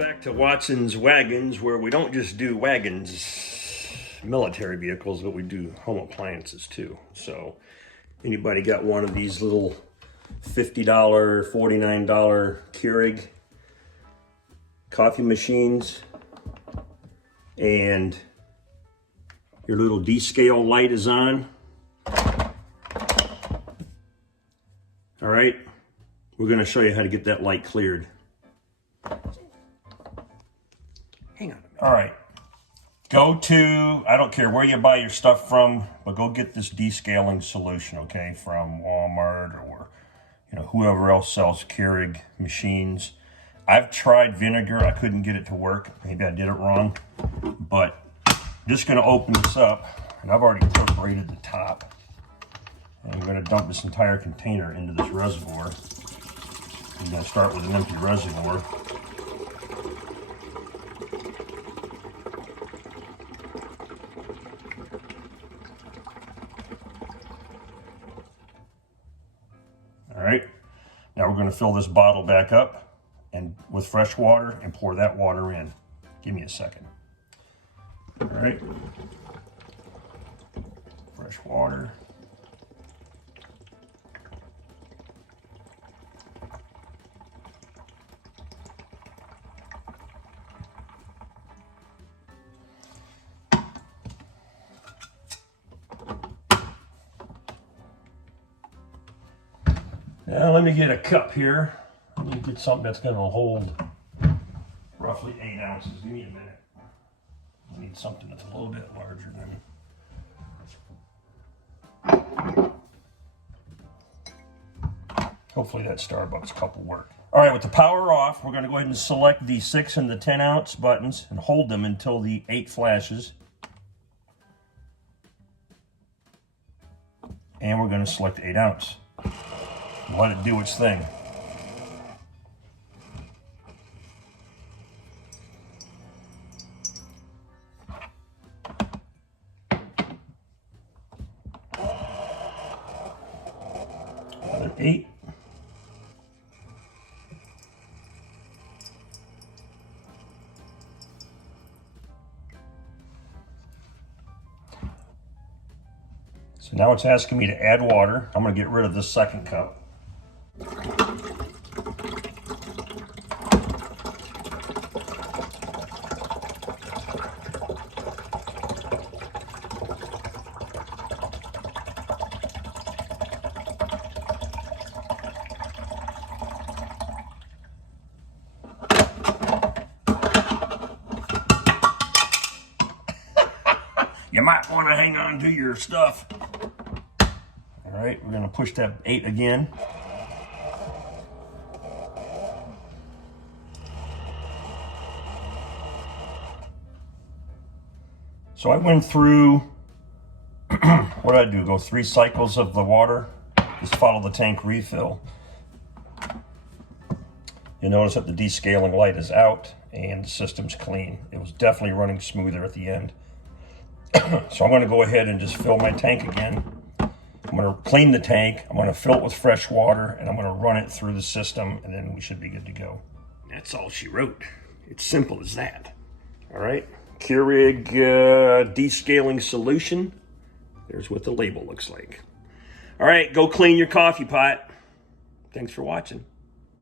back to Watson's Wagons, where we don't just do wagons, military vehicles, but we do home appliances too. So anybody got one of these little $50, $49 Keurig coffee machines and your little descale light is on? All right, we're going to show you how to get that light cleared. Hang on a minute. All right, go to, I don't care where you buy your stuff from, but go get this descaling solution, okay, from Walmart or whoever else sells Keurig machines. I've tried vinegar, I couldn't get it to work. Maybe I did it wrong, but I'm just going to open this up, and I've already perforated the top. And I'm going to dump this entire container into this reservoir. I'm going to start with an empty reservoir. All right, now we're going to fill this bottle back up and with fresh water and pour that water in. Give me a second. All right, fresh water. Now let me get a cup here. Let me get something that's going to hold roughly 8 ounces. Give me a minute. I need something that's a little bit larger than. Hopefully that Starbucks cup will work. All right, with the power off, we're going to go ahead and select the 6 and the 10 ounce buttons and hold them until the 8 flashes. And we're going to select 8 ounce. Let it do its thing. Another 8. So now it's asking me to add water. I'm going to get rid of this second cup. You might want to hang on to your stuff. All right, we're going to push that 8 again. So I went through, what did I do? Go 3 cycles of the water. Just follow the tank refill. You'll notice that the descaling light is out and the system's clean. It was definitely running smoother at the end. So I'm going to go ahead and just fill my tank again. I'm going to clean the tank. I'm going to fill it with fresh water, and I'm going to run it through the system, and then we should be good to go. That's all she wrote. It's simple as that. All right. Keurig descaling solution. There's what the label looks like. All right, go clean your coffee pot. Thanks for watching.